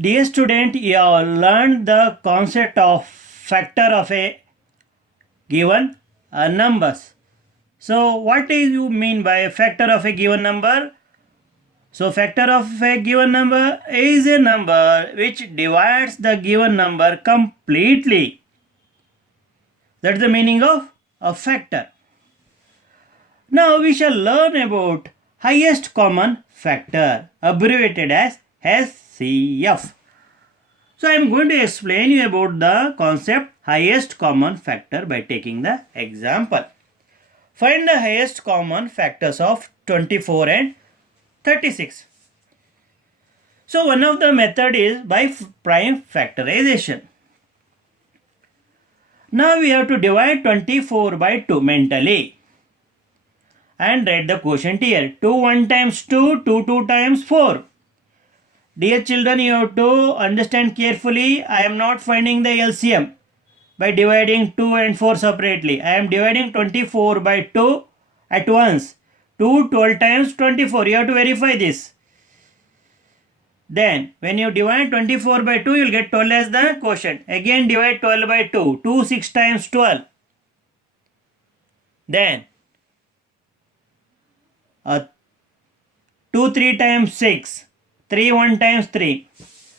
Dear student, you have learned the concept of factor of a given numbers. So, what do you mean by a factor of a given number? So, factor of a given number is a number which divides the given number completely. That's the meaning of a factor. Now, we shall learn about highest common factor, abbreviated as HCF. So I am going to explain you about the concept highest common factor by taking the example. Find the highest common factors of 24 and 36. So one of the method is by prime factorization. Now we have to divide 24 by 2 mentally and write the quotient here. 2 1 times 2, 2 2 times 4. Dear children, you have to understand carefully. I am not finding the LCM by dividing 2 and 4 separately. I am dividing 24 by 2 at once. 2 12 times 24. You have to verify this. Then, when you divide 24 by 2, you will get 12 as the quotient. Again, divide 12 by 2. 2 6 times 12. Then, 2 3 times 6. 3 1 times 3.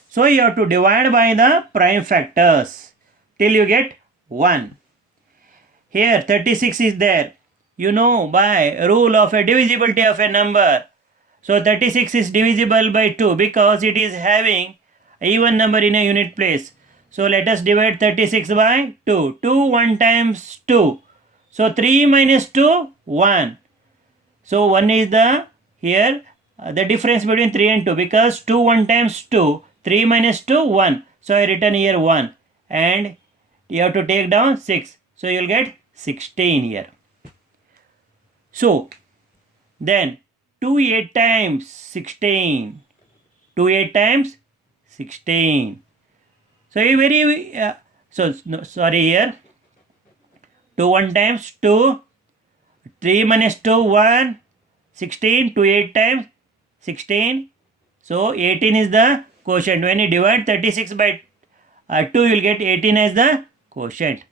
So you have to divide by the prime factors till you get 1. Here 36 is there. You know by rule of a divisibility of a number. So 36 is divisible by 2 because it is having an even number in a unit place. So let us divide 36 by 2. 2 1 times 2. So 3 minus 2 1. So 1 is the here the difference between 3 and 2 because 2 1 times 2, 3 minus 2 1. So I written here 1 and you have to take down 6. So you will get 16 here. So then 2 8 times 16. 2 8 times 16. So you very sorry here 2 1 times 2, 3 minus 2 1, 16, 2 8 times 16. So 18 is the quotient. When you divide 36 by 2, you will get 18 as the quotient.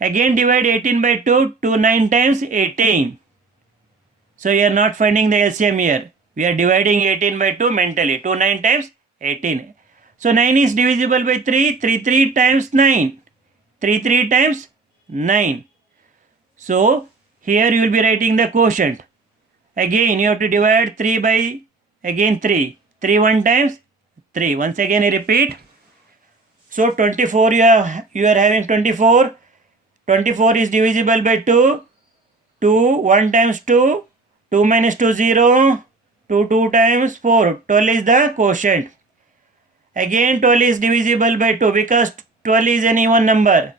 Again divide 18 by 2, 2 9 times 18. So you are not finding the LCM here. We are dividing 18 by 2 mentally. 2 9 times 18. So 9 is divisible by 3, 3 3 times 9. 3 3 times 9. So here you will be writing the quotient. Again you have to divide 3 by again 3. 3 1 times 3. Once again I repeat. So 24 you are having 24. 24 is divisible by 2. 2 1 times 2. 2 minus 2 0. 2 2 times 4. 12 is the quotient. Again 12 is divisible by 2 because 12 is an even number.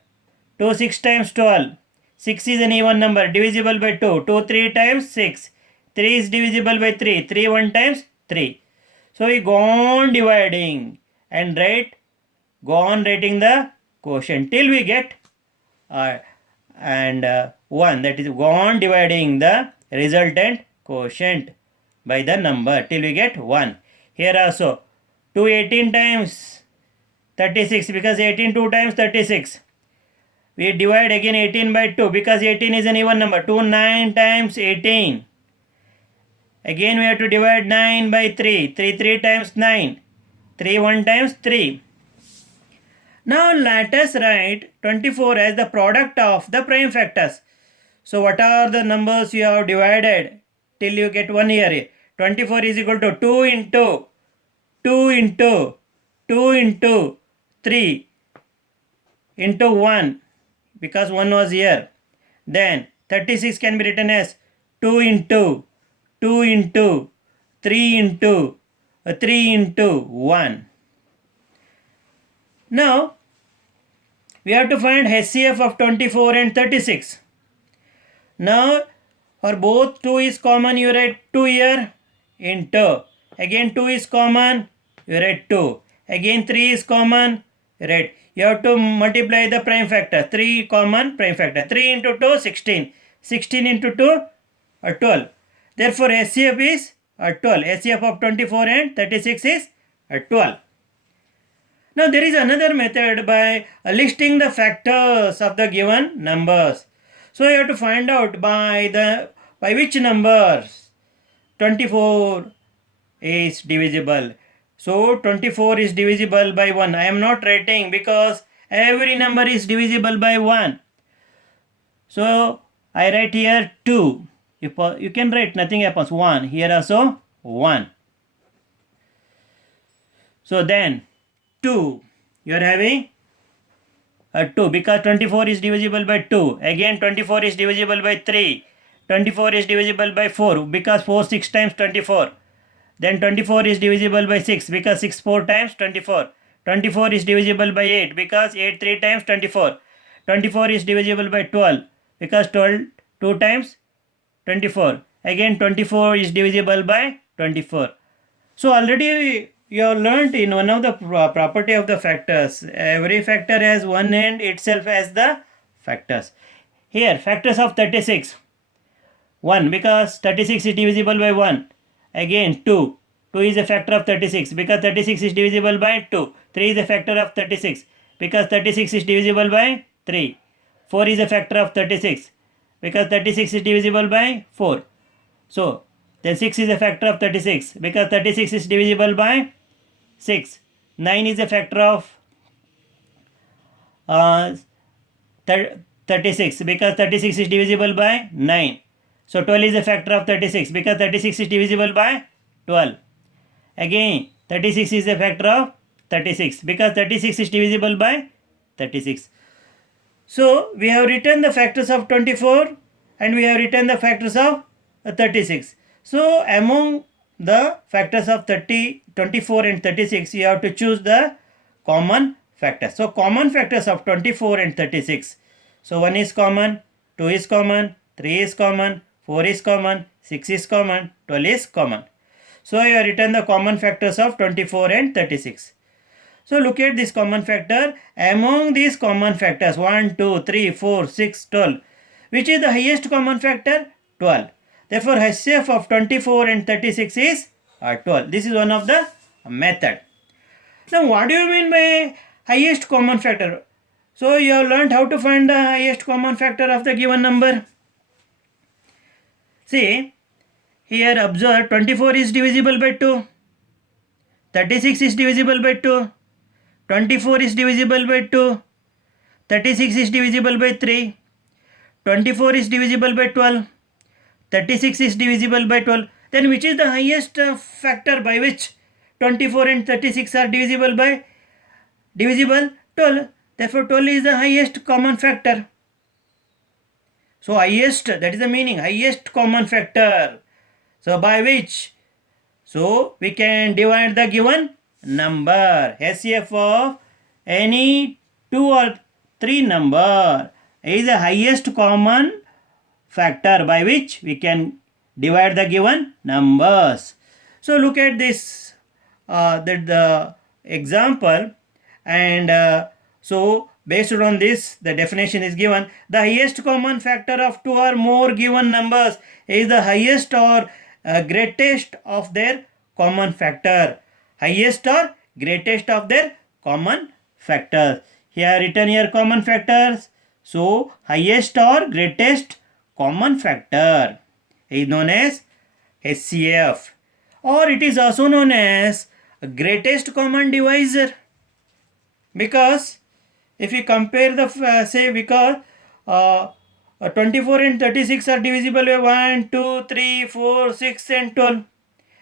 2 6 times 12. 6 is an even number divisible by 2. 2 3 times 6. 3 is divisible by 3. 3 1 times 3. So we go on dividing and go on writing the quotient till we get 1. That is go on dividing the resultant quotient by the number till we get 1. Here also 2 18 times 36 because 18 2 times 36. We divide again 18 by 2 because 18 is an even number. 2 9 times 18. Again we have to divide 9 by 3. 3 3 times 9. 3 1 times 3. Now let us write 24 as the product of the prime factors. So what are the numbers you have divided till you get 1 here? 24 is equal to 2 into 2 into 2 into 3 into 1 because 1 was here. Then 36 can be written as 2 into 2 into 3 into 3 into 1. Now we have to find HCF of 24 and 36. Now for both 2 is common, you write 2 here into. Again 2 is common, you write 2. Again 3 is common, you write. You have to multiply the prime factor. 3 common prime factor. 3 into 2 16. 16 into 2 12. Therefore HCF is 12. HCF of 24 and 36 is 12. Now there is another method by listing the factors of the given numbers. So you have to find out by which numbers 24 is divisible. So 24 is divisible by 1. I am not writing because every number is divisible by 1. So I write here 2. You can write, nothing happens. 1. Here also 1. So then 2. You are having a 2 because 24 is divisible by 2. Again 24 is divisible by 3. 24 is divisible by 4 because 4 6 times 24. Then 24 is divisible by 6 because 6 4 times 24. 24 is divisible by 8 because 8 3 times 24. 24 is divisible by 12 because 12 2 times 24. Again 24 is divisible by 24. So already you have learnt in one of the property of the factors. Every factor has one end itself as the factors. Here factors of 36. 1 because 36 is divisible by 1. Again 2. 2 is a factor of 36 because 36 is divisible by 2. 3 is a factor of 36 because 36 is divisible by 3. 4 is a factor of 36 because 36 is divisible by 4. So then 6 is a factor of 36 because 36 is divisible by 6. 9 is a factor of 36 because 36 is divisible by 9. So 12 is a factor of 36 because 36 is divisible by 12. Again 36 is a factor of 36 because 36 is divisible by 36. So we have written the factors of 24 and we have written the factors of 36. So among the factors of 24 and 36 you have to choose the common factors. So common factors of 24 and 36. So 1 is common, 2 is common, 3 is common, 4 is common, 6 is common, 12 is common. So you have written the common factors of 24 and 36. So look at this common factor. Among these common factors 1, 2, 3, 4, 6, 12. Which is the highest common factor? 12. Therefore HCF of 24 and 36 is 12. This is one of the method. Now what do you mean by highest common factor? So you have learned how to find the highest common factor of the given number. See, here observe 24 is divisible by 2, 36 is divisible by 2, 24 is divisible by 2, 36 is divisible by 3, 24 is divisible by 12, 36 is divisible by 12. Then which is the highest factor by which 24 and 36 are divisible? 12. Therefore 12 is the highest common factor. So highest, that is the meaning, highest common factor. So by which? So we can divide the given number. HCF of any 2 or 3 number is the highest common factor by which we can divide the given numbers. So look at this the example, and so based on this the definition is given. The highest common factor of 2 or more given numbers is the highest or greatest of their common factor. Highest or greatest of their common factors. Here written here common factors. So highest or greatest common factor is known as HCF, or it is also known as greatest common divisor, because if you compare the say, because 24 and 36 are divisible by 1, 2, 3, 4, 6 and 12.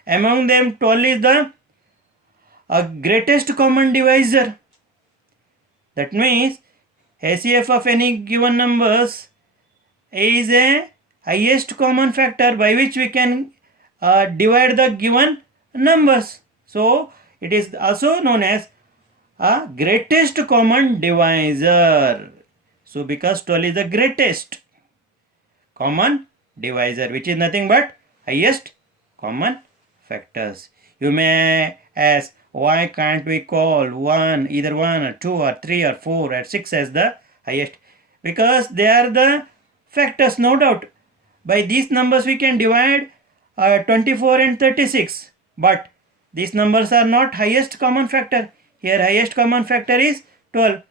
Among them 12 is the greatest common divisor. That means HCF of any given numbers is a highest common factor by which we can divide the given numbers. So it is also known as a greatest common divisor. So because 12 is the greatest common divisor, which is nothing but highest common factors. You may ask, why can't we call either 1 or 2 or 3 or 4 or 6 as the highest? Because they are the factors, no doubt. By these numbers we can divide 24 and 36, but these numbers are not highest common factor. Here highest common factor is 12.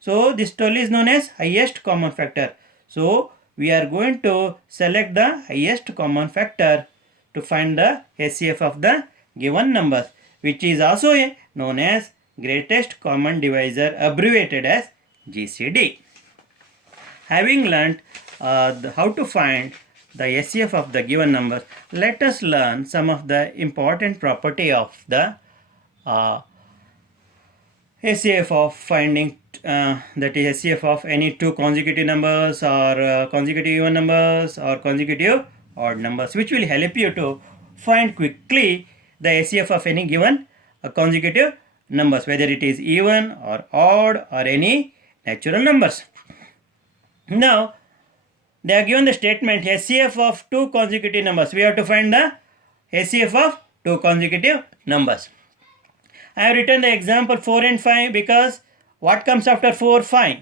So this 12 is known as highest common factor. So we are going to select the highest common factor to find the HCF of the given numbers, which is also known as greatest common divisor, abbreviated as GCD. Having learnt how to find the HCF of the given numbers, let us learn some of the important property of the HCF of finding that is HCF of any two consecutive numbers or consecutive even numbers or consecutive odd numbers, which will help you to find quickly the HCF of any given consecutive numbers, whether it is even or odd or any natural numbers. Now they are given the statement HCF of two consecutive numbers. We have to find the HCF of two consecutive numbers. I have written the example 4 and 5 because what comes after 4? 5.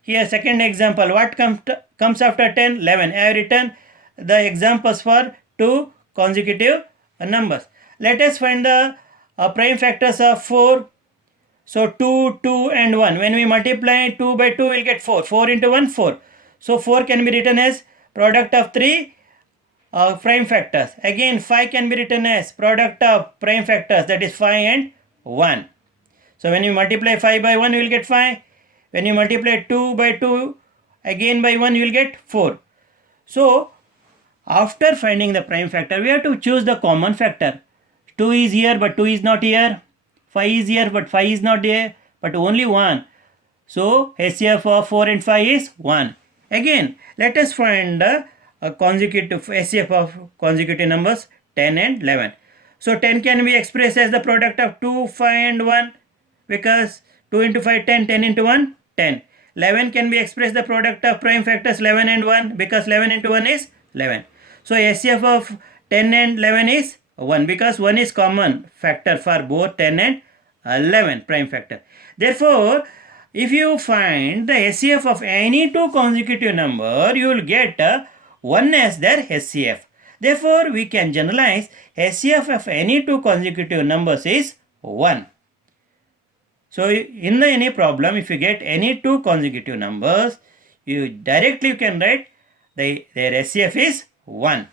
Here second example, what comes after 10? 11. I have written the examples for two consecutive numbers. Let us find the prime factors of 4. So 2, 2 and 1. When we multiply 2 by 2, we will get 4. 4 into 1, 4. So 4 can be written as product of 3 prime factors. Again 5 can be written as product of prime factors, that is 5 and 1. So when you multiply 5 by 1, you will get 5. When you multiply 2 by 2 again by 1, you will get 4. So after finding the prime factor, we have to choose the common factor. 2 is here but 2 is not here. 5 is here but 5 is not here, but only 1. So HCF of 4 and 5 is 1. Again, let us find the consecutive HCF of consecutive numbers 10 and 11. So 10 can be expressed as the product of 2, 5 and 1 because 2 into 5, 10, 10 into 1, 10. 11 can be expressed the product of prime factors 11 and 1 because 11 into 1 is 11. So HCF of 10 and 11 is 1 because 1 is common factor for both 10 and 11 prime factor. Therefore, if you find the HCF of any two consecutive number, you will get 1 as their HCF. Therefore, we can generalize HCF of any two consecutive numbers is 1. So, in any problem, if you get any two consecutive numbers, you directly can write their HCF is 1.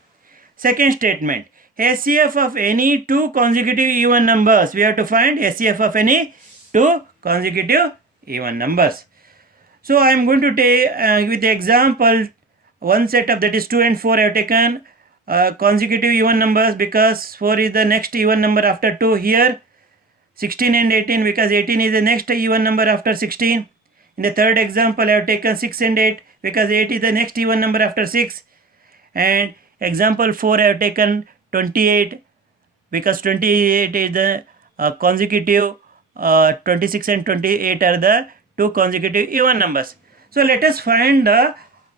Second statement, HCF of any two consecutive even numbers. We have to find HCF of any two consecutive even numbers. So, I am going to take with the example one set of, that is 2 and 4. I have taken consecutive even numbers because 4 is the next even number after 2 here. 16 and 18 because 18 is the next even number after 16. In the third example, I have taken 6 and 8 because 8 is the next even number after 6. And example 4, I have taken 28 because 28 is the consecutive, 26 and 28 are the two consecutive even numbers. So let us find the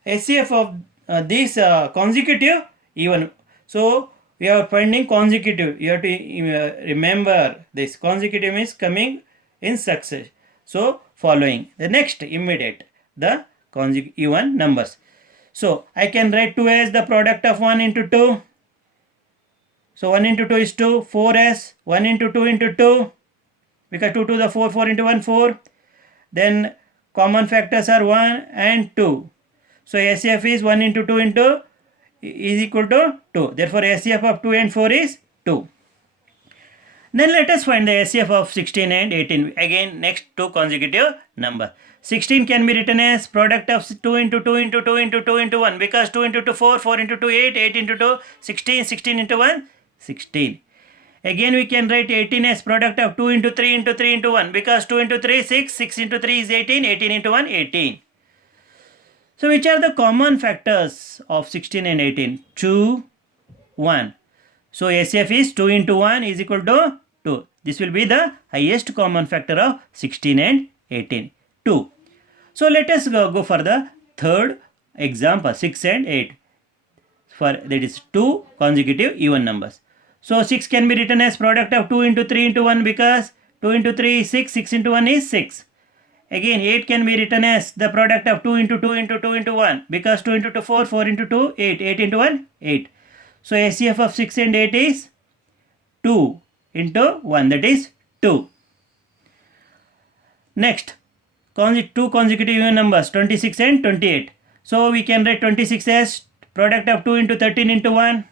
HCF of these consecutive even. So we are finding consecutive. You have to remember this. Consecutive is coming in success. So following the next immediate the even numbers. So I can write 2 as the product of 1 into 2. So 1 into 2 is 2. 4 as 1 into 2 into 2 because 2 to the 4, 4 into 1, 4. Then common factors are 1 and 2. So HCF is 1 into 2 into is equal to 2. Therefore HCF of 2 and 4 is 2. Then let us find the HCF of 16 and 18. Again next two consecutive number. 16 can be written as product of 2 into 2 into 2 into 2 into 1 because 2 into 2 4, 4 into 2 8, 8 into 2 16, 16 into 1 16. Again we can write 18 as product of 2 into 3 into 3 into 1 because 2 into 3 6, 6 into 3 is 18, 18 into 1 18. So which are the common factors of 16 and 18? 2, 1. So HCF is 2 into 1 is equal to 2. This will be the highest common factor of 16 and 18. 2. So let us go for the third example 6 and 8. For that is two consecutive even numbers. So 6 can be written as product of 2 into 3 into 1 because 2 into 3 is 6, 6 into 1 is 6. Again 8 can be written as the product of 2 into 2 into 2 into 1 because 2 into 2 4, 4 into 2 8, 8 into 1 8. So HCF of 6 and 8 is 2 into 1, that is 2. Next, two consecutive even numbers 26 and 28. So we can write 26 as product of 2 into 13 into 1.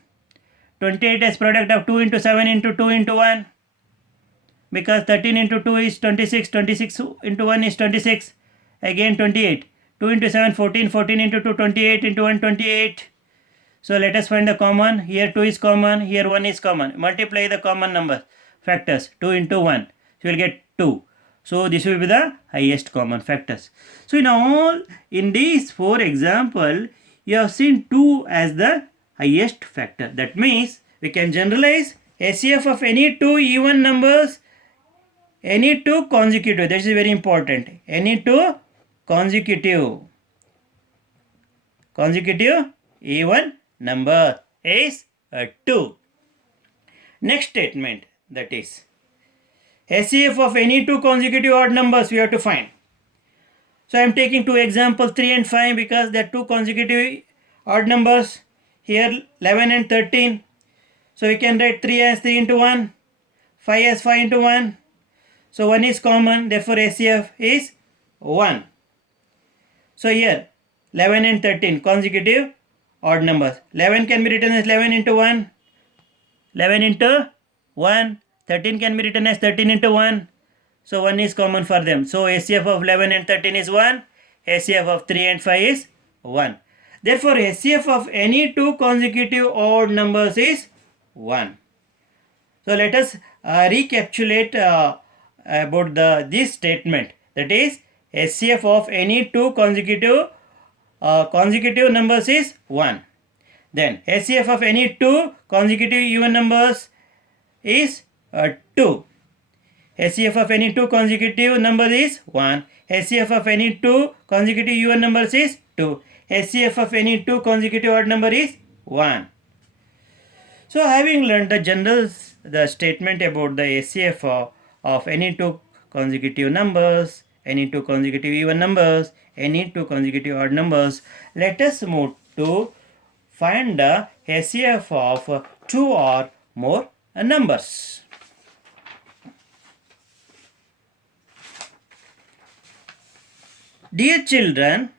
28 as product of 2 into 7 into 2 into 1. Because 13 into 2 is 26, 26 into 1 is 26. Again 28. 2 into 7, 14, 14 into 2, 28 into 1, 28. So let us find the common. Here 2 is common, here 1 is common. Multiply the common number factors. 2 into 1. So you will get 2. So this will be the highest common factors. So in these 4 example, you have seen 2 as the highest factor. That means we can generalize HCF of any 2 even numbers, any 2 consecutive. That is very important. Any 2 consecutive even number is 2. Next statement, that is HCF of any 2 consecutive odd numbers we have to find. So I am taking 2 examples 3 and 5 because they are 2 consecutive odd numbers. Here 11 and 13. So we can write 3 as 3 into 1, 5 as 5 into 1. So 1 is common, therefore HCF is 1. So here 11 and 13 consecutive odd numbers. 11 can be written as 11 into 1. 11 into 1. 13 can be written as 13 into 1. So 1 is common for them. So HCF of 11 and 13 is 1. HCF of 3 and 5 is 1. Therefore HCF of any 2 consecutive odd numbers is 1. So let us recapitulate about this statement. That is HCF of any 2 consecutive numbers is 1. Then HCF of any 2 consecutive even numbers is 2. HCF of any 2 consecutive numbers is 1. HCF of any 2 consecutive even numbers is 2. HCF of any 2 consecutive odd number is 1. So having learned the statement about the HCF of any 2 consecutive numbers, any 2 consecutive even numbers, any 2 consecutive odd numbers, let us move to find the HCF of 2 or more numbers. Dear children,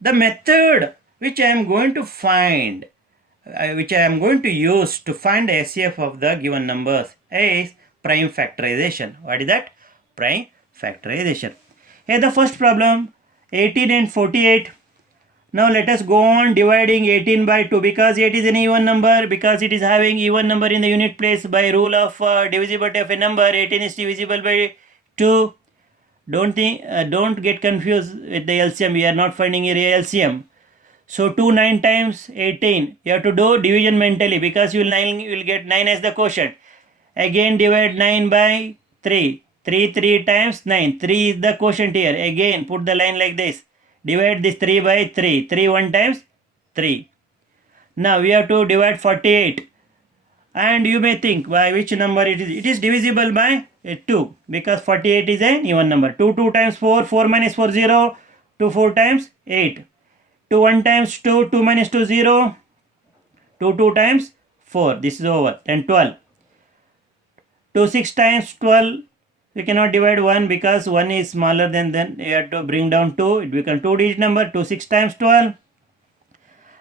the method which I am going to find, which I am going to use to find the HCF of the given numbers is prime factorization. What is that? Prime factorization. Here the first problem, 18 and 48. Now let us go on dividing 18 by 2 because 8 is an even number, because it is having even number in the unit place. By rule of divisibility of a number, 18 is divisible by 2. Don't get confused with the LCM. We are not finding a real LCM. So 2 9 times 18. You have to do division mentally because you will get 9 as the quotient. Again divide 9 by 3. 3 times 9. 3 is the quotient here. Again put the line like this. Divide this 3 by 3. 3 1 times 3. Now we have to divide 48. And you may think by which number it is. It is divisible by 2 because 48 is an even number. 2 times 4. 4 minus 4 0. 2 4 times 8. 2 1 times 2. 2 minus 2 0. 2 times 4. This is over. Then 12. 2 6 times 12. We cannot divide 1 because 1 is smaller than you have to bring down 2. It becomes 2 digit number. 2 6 times 12.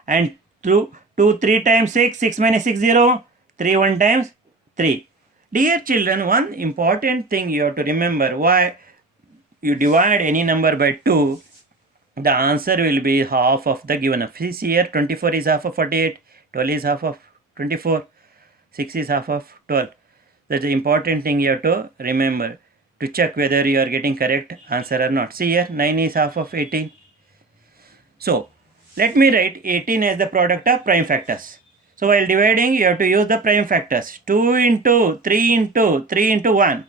And 2 3 times 6. 6 minus 6 0. 3 1 times 3. Dear children, one important thing you have to remember, why you divide any number by 2, the answer will be half of the given. See here 24 is half of 48, 12 is half of 24, 6 is half of 12. That's the important thing you have to remember to check whether you are getting correct answer or not. See here 9 is half of 18. So let me write 18 as the product of prime factors. So while dividing, you have to use the prime factors. 2 into 3 into 3 into 1.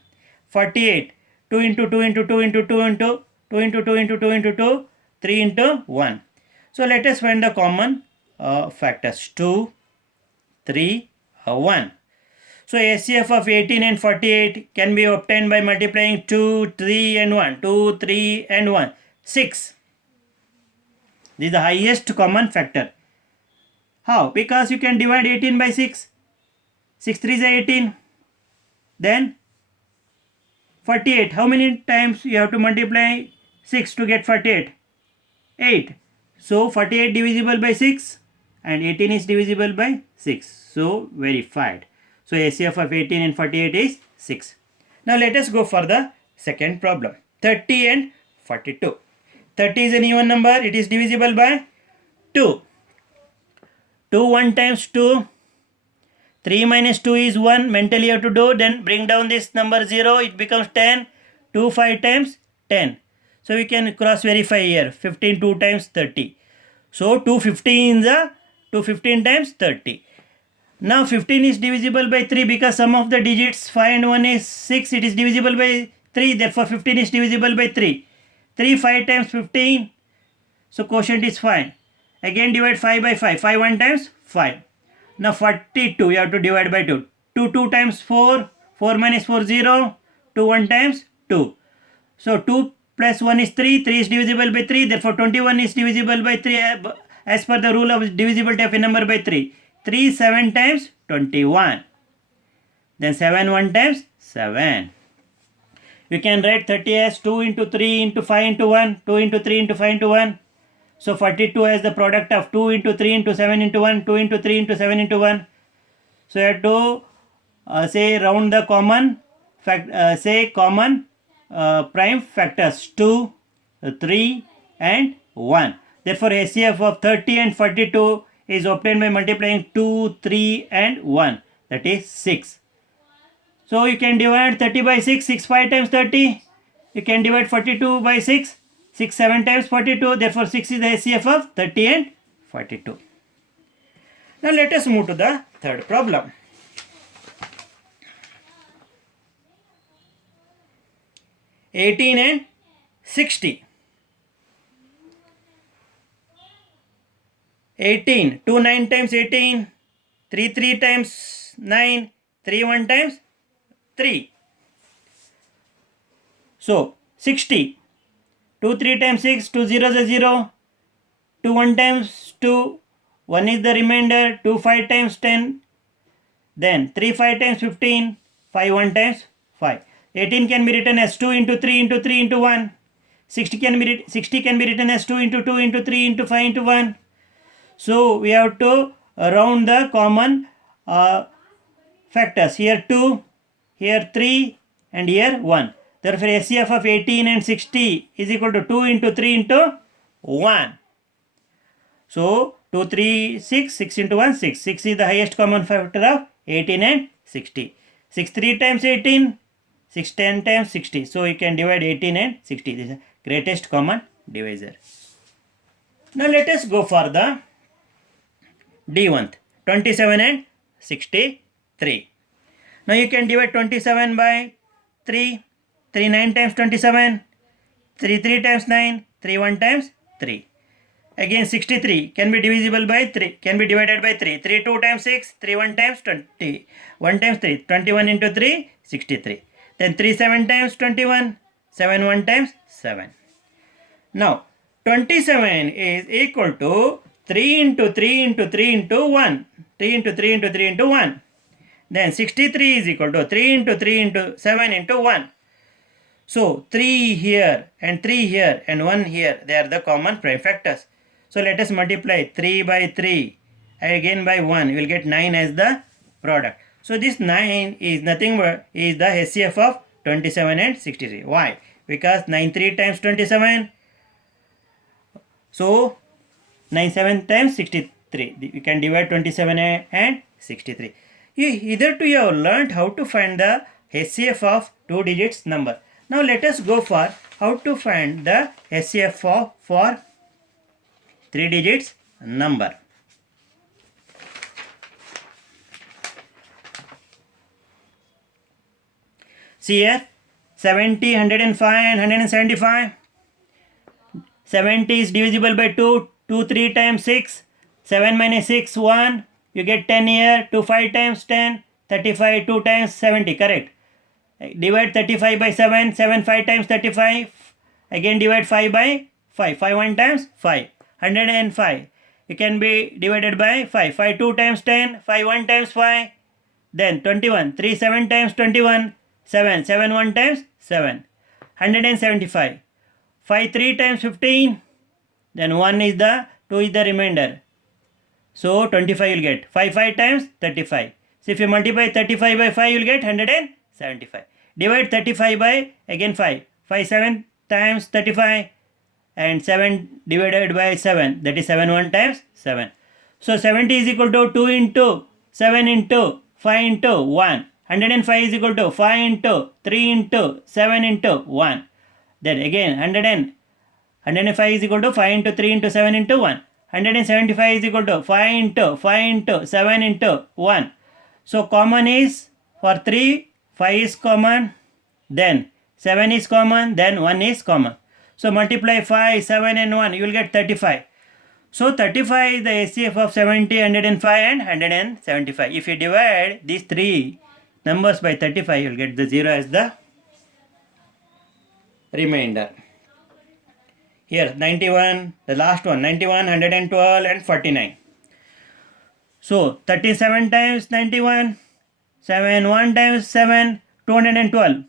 48. 2 into 2 into 2 into 2 into 2 into 2 into 2 into 2. 3 into 1. So let us find the common factors. 2, 3, 1. So HCF of 18 and 48 can be obtained by multiplying 2, 3 and 1. 2, 3 and 1. 6. This is the highest common factor. How? Because you can divide 18 by 6. 6 3 is 18. Then 48. How many times you have to multiply 6 to get 48? 8. So 48 divisible by 6 and 18 is divisible by 6. So verified. So HCF of 18 and 48 is 6. Now let us go for the second problem. 30 and 42. 30 is an even number. It is divisible by 2. 2 1 times 2. 3 minus 2 is 1. Mentally you have to do. Then bring down this number 0. It becomes 10. 2 5 times 10. So we can cross verify here. 15 2 times 30. So 215 times 30. Now 15 is divisible by 3 because sum of the digits 5 and 1 is 6. It is divisible by 3. Therefore 15 is divisible by 3. 3 5 times 15. So quotient is 5. Again divide 5 by 5. 5 1 times 5. Now 42 you have to divide by 2. 2 2 times 4. 4 minus 4 0. 2 1 times 2. So 2 plus 1 is 3. 3 is divisible by 3. Therefore 21 is divisible by 3 as per the rule of divisibility of a number by 3. 3 7 times 21. Then 7 1 times 7. You can write 30 as 2 into 3 into 5 into 1. 2 into 3 into 5 into 1. So 42 as the product of 2 into 3 into 7 into 1. 2 into 3 into 7 into 1. So you have to say round the common prime factors 2, 3 and 1. Therefore HCF of 30 and 42 is obtained by multiplying 2, 3 and 1. That is 6. So you can divide 30 by 6. 6 5 times 30. You can divide 42 by 6. 6 7 times 42. Therefore 6 is the HCF of 30 and 42. Now let us move to the third problem. (18 and 60). 18. 2 9 times 18. 3 3 times 9. 3 1 times 3. So 60. 2 3 times 6. 2 0 is 0. 2 1 times 2. 1 is the remainder. 2 5 times 10. Then 3 5 times 15. 5 1 times 5. 18 can be written as 2 into 3 into 3 into 1. 60 can be written as 2 into 2 into 3 into 5 into 1. So we have to round the common factors. Here 2, here 3 and here 1. Therefore HCF of 18 and 60 is equal to 2 into 3 into 1. So 2 3 6, 6 into 1 6. 6 is the highest common factor of 18 and 60. 6 3 times 18. 6 10 times 60. So you can divide 18 and 60. This is the greatest common divisor. Now let us go for the D1. 27 and 63. Now you can divide 27 by 3. 3 9 times 27. 3 3 times 9. 3 1 times 3. Again 63 can be divisible by 3. Can be divided by 3. 3 2 times 6. 3 1 times 20. 1 times 3. 21 into 3. 63. Then 3 7 times 21. 7 1 times 7. Now 27 is equal to 3 into 3 into 3 into 1. 3 into 3 into 3 into 1. Then 63 is equal to 3 into 3 into 7 into 1. So 3 here and 3 here and 1 here. They are the common prime factors. So let us multiply 3 by 3 again by 1. We will get 9 as the product. So this 9 is nothing but is the HCF of 27 and 63. Why? Because 9 3 times 27. So 9 7 times 63. We can divide 27 and 63. Hitherto you have learnt how to find the HCF of 2 digits number. Now let us go for how to find the HCF for 3 digits number. See here 70, 105 and 175. 70 is divisible by 2. 2 3 times 6. 7 minus 6 1. You get 10 here. 2 5 times 10. 35 2 times 70. Correct. Divide 35 by 7. 7 5 times 35. Again divide 5 by 5. 5 1 times 5. 105. It can be divided by 5. 5 2 times 10. 5 1 times 5. Then 21. 3 7 times 21. 7. 7 1 times 7. 175. 5 3 times 15. Then 1 is the 2 is the remainder. So 25 you'll get. 5 5 times 35. So if you multiply 35 by 5 you'll get 175. Divide 35 by again 5. 5 7 times 35 and 7 divided by 7, that is 7 1 times 7. So 70 is equal to 2 into 7 into 5 into 1. 105 is equal to 5 into 3 into 7 into 1. Then again 105 is equal to 5 into 3 into 7 into 1. 175 is equal to 5 into 5 into 7 into 1. So common is for 3, 5 is common, then 7 is common, then 1 is common. So multiply 5, 7 and 1, you will get 35. So 35 is the HCF of 70, 105 and 175. If you divide these three numbers by 35, you will get the 0 as the remainder. Here 91, the last one, 91, 112 and 49. So 37 times 91, 7, 1 times 7, 212.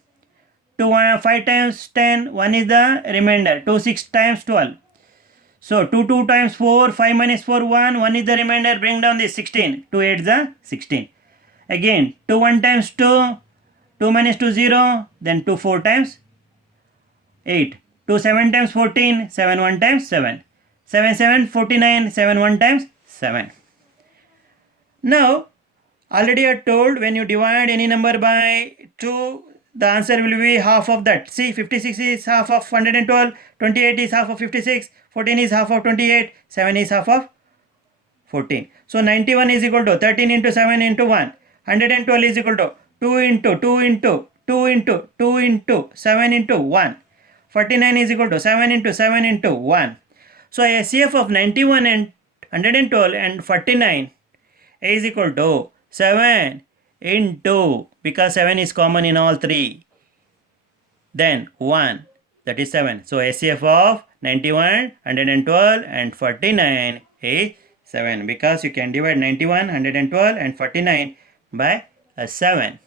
2 5 times 10, 1 is the remainder. 2 6 times 12. So 2 2 times 4, 5 minus 4 1, 1 is the remainder. Bring down this 16. 2 8 is the 16. Again 2 1 times 2, 2 minus 2 0, then 2 4 times 8. 2 7 times 14, 7 1 times 7. 7 7 49, 7 1 times 7. Now already I told when you divide any number by 2, the answer will be half of that. See, 56 is half of 112, 28 is half of 56, 14 is half of 28, 7 is half of 14. So 91 is equal to 13 into 7 into 1. 112 is equal to 2 into 2 into 2 into 2 into 7 into 1. 49 is equal to 7 into 7 into 1. So HCF of 91 and 112 and 49 is equal to 7 into, because 7 is common in all three, then 1, that is 7. So HCF of 91, 112 and 49 is 7, because you can divide 91, 112 and 49 by 7.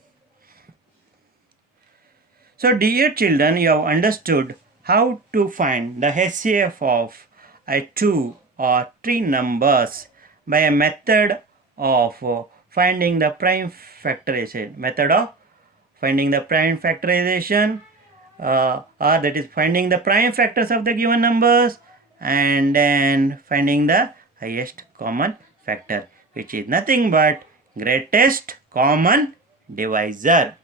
So dear children, you have understood how to find the HCF of 2 or 3 numbers by a method of finding the prime factorization. Method of finding the prime factorization, or that is finding the prime factors of the given numbers and then finding the highest common factor, which is nothing but greatest common divisor.